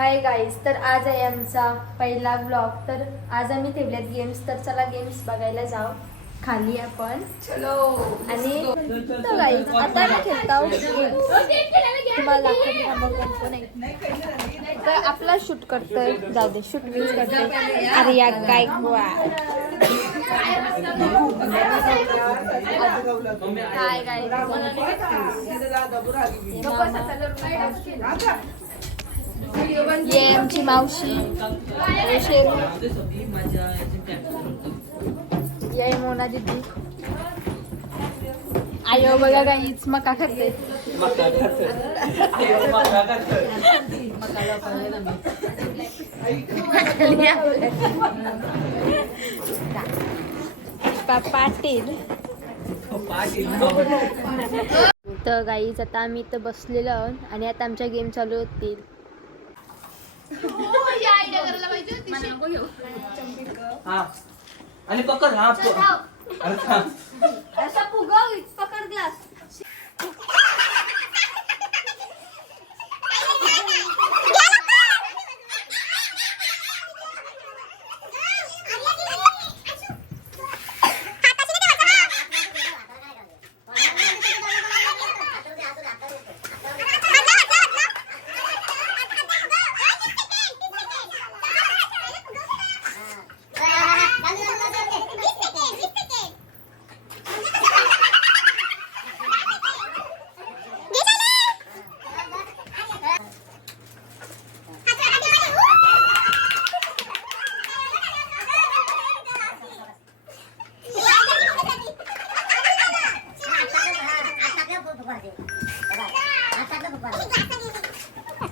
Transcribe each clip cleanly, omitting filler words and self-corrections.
Hi guys, तर आज आहे आमचा पहिला ब्लॉग. तर आज आम्ही ठेवल्यात गेम्स. तर चला गेम्स बघायला जाऊ. खाली आपण चलो. आणि तो गाईज आता आम्ही खेळतो तुम्हाला दाखवते कोण नाही. तर आपला शूट करतोय, जाऊ दे शूट मीच करतोय. अरे या गायकवाड. हाय गाईज, ये आमची मावशी शेरू, ये मोना दीदी. आयो बघा काहीच मका खाते. पाटील. तर गाईज आता आम्ही इथं बसलेलो आहोत आणि आता आमच्या गेम चालू होतील. आणि पकड हा असा फुगव पकड ग्लास.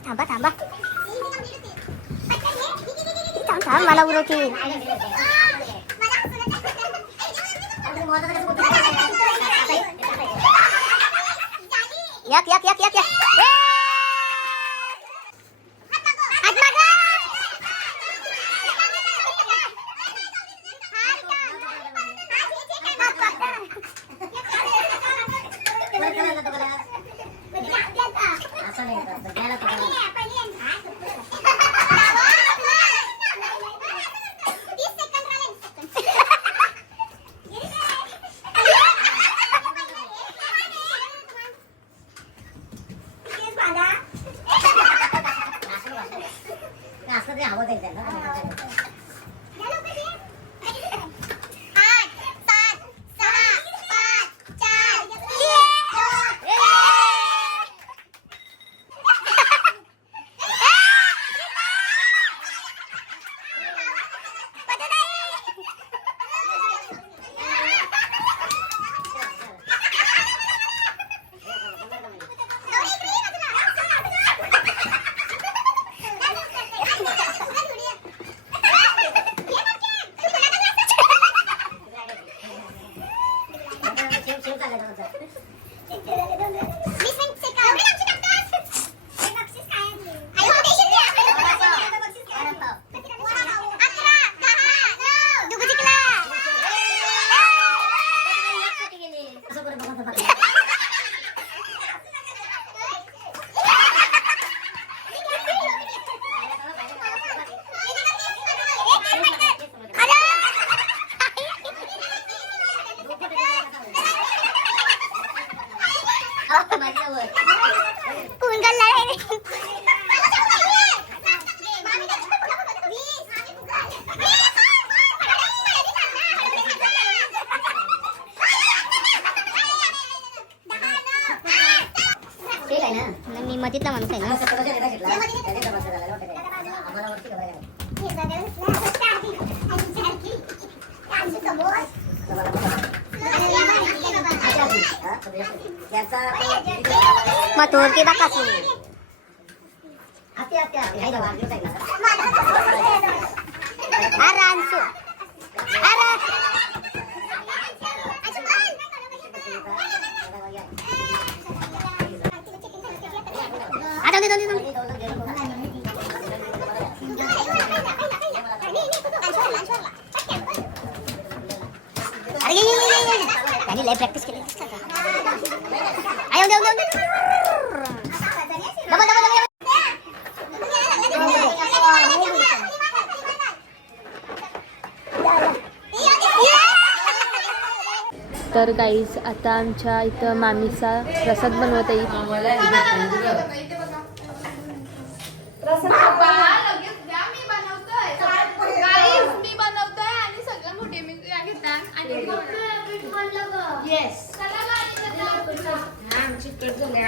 थांबा थांबा थांब मला उरवतील. याक याक याक याक याक. मी मतीतला माणूस आहे ना. मतोरती बाकासू आरांसू आरा आता दे दे दे. अरे त्याने लय प्रॅक्टिस केली. आयो दे दे दे. Double double double. तर गाईज आता आमच्या इथं मामीचा प्रसाद बनवता येईल.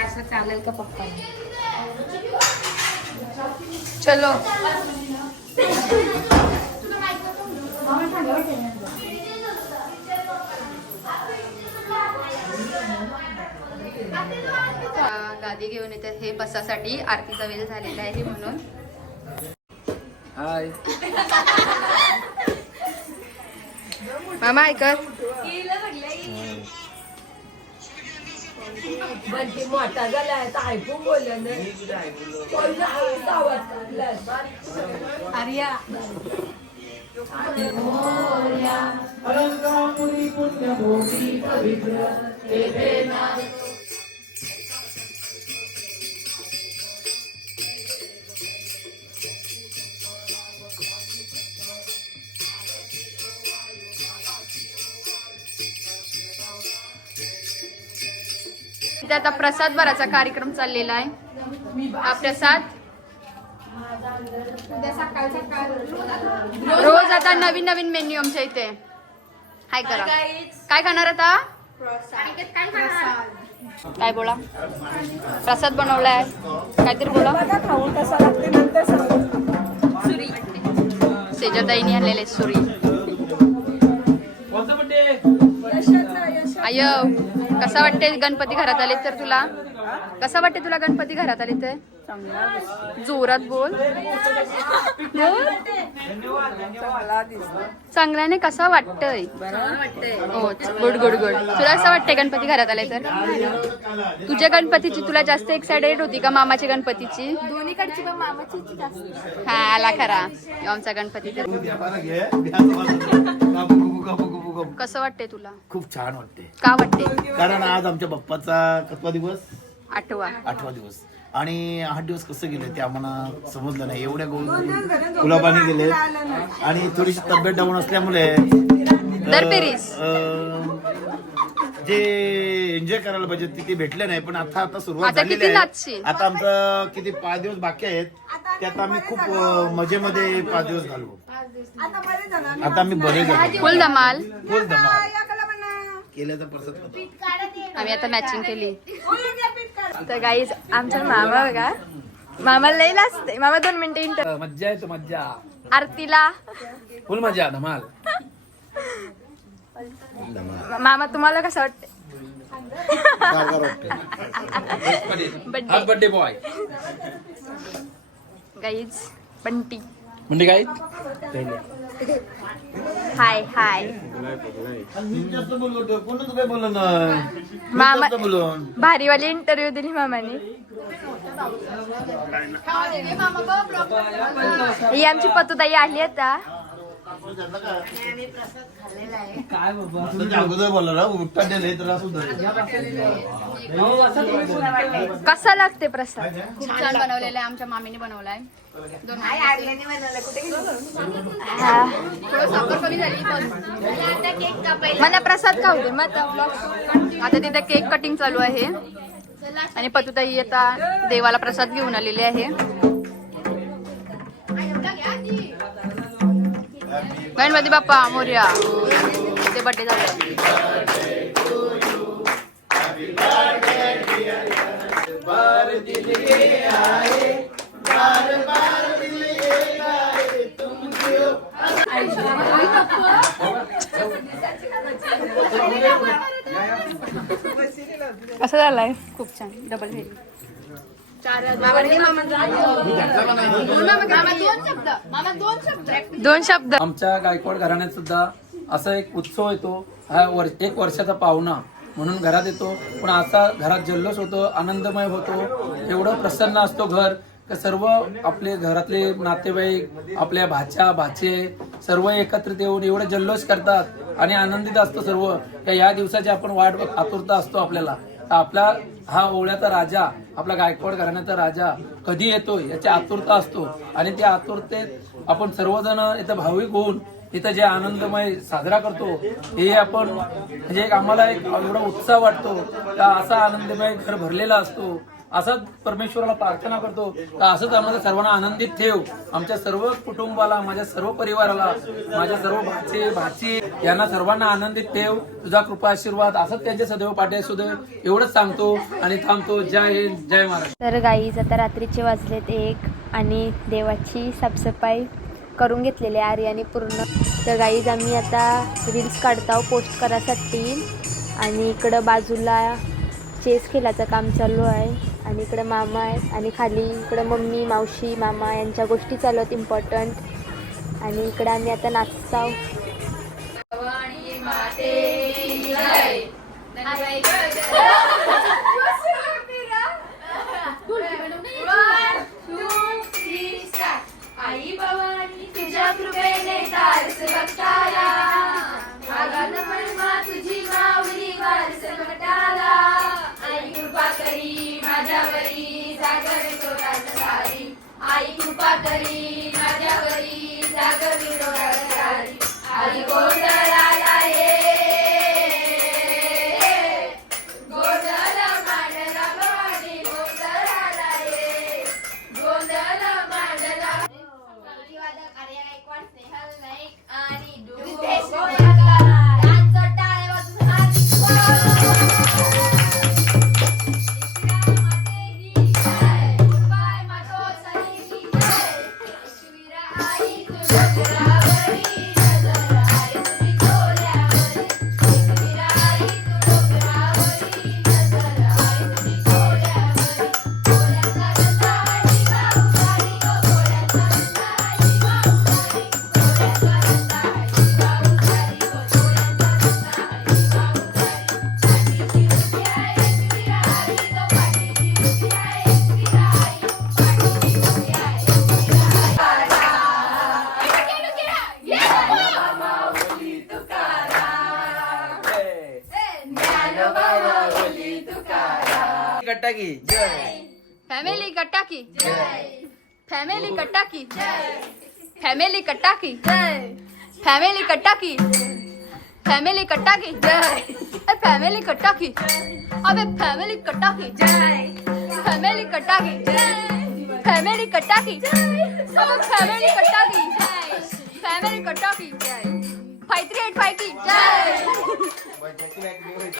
असं चालेल का पप्पा? चलो गादी घेऊन येतात हे बसासाठी. आरतीचा वेळ झालेला आहे म्हणून. हाय मामा ऐकत बंटी मोठा झाला तर ऐकून बोललं आर्या इथे आता प्रसाद भराचा कार्यक्रम चाललेला आहे. हा प्रसाद रोज आता नवीन नवीन मेन्यू आमच्या इथे. हाय करा. काय खाणार आता? काय बोला? प्रसाद बनवलाय काहीतरी बोला. सेजताईने आणलेले सुरी. आय कसा वाटते गणपती घरात आले तर तुला? कसा वाटते तुला गणपती घरात आले तर? जोरात बोल. चांगल्याने कसा वाटतंय? हो गुड गुड गुड. तुला असं वाटतंय गणपती घरात आले तर? तुझ्या गणपतीची तुला जास्त एक्साइटेड होती का मामाच्या गणपतीची? दोन्हीकडची पण मामाची जास्त. हा आला खरा आमचा गणपती. तर कसं वाटतंय तुला? खूप छान वाटते. का वाटते? कारण आज आमच्या बाप्पाचा कितवा दिवस? 8वा दिवस. आणि 8 दिवस कसं गेले ते आम्हाला समजलं नाही. एवढ्या गुलाबाने गेले आणि थोडीशी तब्येत डाऊन असल्यामुळे जे एन्जॉय करायला पाहिजे ते भेटले नाही. पण आता सुरुवात झालेली आहे. आता आमचं किती 5 दिवस बाकी आहेत. त्यात आम्ही खूप मजेमध्ये 5 दिवस घालवू. आता आम्ही बरे झालो. फुल धमाल केल्याचा प्रसाद आम्ही आता मॅचिंग केली. तर गाईज आमचा मामा बघा. मामा लई असते. मामा 2 मिनिटं इंटर. मज्जा येतो मज्जा. आरतीला फुल मजा धमाल. मामा तुम्हाला कसं वाटतं? Birthday boy guys Bunty. म्हणजे काय? हाय हाय. मामा भारीवाली इंटरव्ह्यू दिली मामाने. ही आमची पतुताई आली आता. काय बाबा कसा लागते प्रसाद? खूप छान बनवलेला आहे. आमच्या मामीने बनवलाय. साखर कमी झाली पण मला प्रसाद खाऊ दे. मग आता तिथे केक कटिंग चालू आहे आणि पतुताई आता देवाला प्रसाद घेऊन आलेले आहे. गणपती बाप्पा मोरया. ते बर्थडे झाले. कसं झालंय? खूप छान. Double head. दोन शब्द. आमच्या गायकवाड घराण्यात सुद्धा असा एक उत्सव येतो. हा 1 वर्षाचा पाहुणा म्हणून घरात येतो. पण असा घरात जल्लोष होतो, आनंदमय होतो. एवढं प्रसन्न असतो घर का सर्व आपले घरातले नातेवाईक, आपल्या भाच्या भाचे सर्व एकत्रित येऊन एवढं जल्लोष करतात आणि आनंदित असतो सर्व. या दिवसाची आपण वाट आतुरता असतो आपल्याला. आपला हा ओवळ्याचा राजा, आपला गायकवाड घराण्याचा राजा कधी येतो याची आतुरता असतो. आणि त्या आतुरतेत आपण सर्वजण इथं भाविक होऊन इथं जे आनंदमय साजरा करतो हे आपण म्हणजे एक आम्हाला एक एवढा उत्साह वाटतो का असा आनंदमय घर भरलेला असतो. असंच परमेश्वराला प्रार्थना करतो का असंच आम्हाला सर्वांना आनंदित ठेव. आमच्या सर्व कुटुंबाला, माझ्या सर्व परिवाराला, माझ्या सर्व भाचे भाची यांना सर्वांना आनंदित ठेव. तुझा कृपा आशीर्वाद असंच त्यांच्या सदैव पाठी असू दे एवढंच सांगतो आणि थांबतो. जय हिंद, जय महाराष्ट्र. तर गाईज आता रात्रीचे वाजलेत 1 आणि देवाची साफसफाई करून घेतलेली आहे आर्याने पूर्ण. तर गाईज आम्ही आता रील्स काढतो पोस्ट करायसाठी. आणि इकडं बाजूला चेस खेळाचं काम चालू आहे. आणि इकडं मामा आहे आणि खाली इकडं मम्मी, मावशी, मामा यांच्या गोष्टी चालू आहेत इम्पॉर्टंट. आणि इकडं आम्ही आता नाचतो. आई भवानी तुझ्या कृपेने दारस बघताला, आगान मनमा तुझी माऊली वारस बघताला. आई कृपा करी माझ्यावरी जागवी डोळ्यात सारी, आई कृपा करी माझ्यावरी जागवी डोळ्यात सारी. आई गोंधळाला ये, गोंधळ मांडला भवानी, गोंधळाला ये, गोंधळ मांडला. आर्या गायकवाड, स्नेहल नाईक आणि रितेश गोयकर. डान्सर टाळे वाजून हात फॅमिली कट्टा की जय, फॅमिली कट्टा की जय, फॅमिली कट्टा की जय, फॅमिली कट्टा की, फॅमिली कट्टा की जय, फॅमिली कट्टा की, अबे फॅमिली कट्टा की जय, फॅमिली कट्टा की जय, फॅमिली कट्टा की जय, अबे फॅमिली कट्टा की जय, फॅमिली कट्टा की जय, 5385 की जय.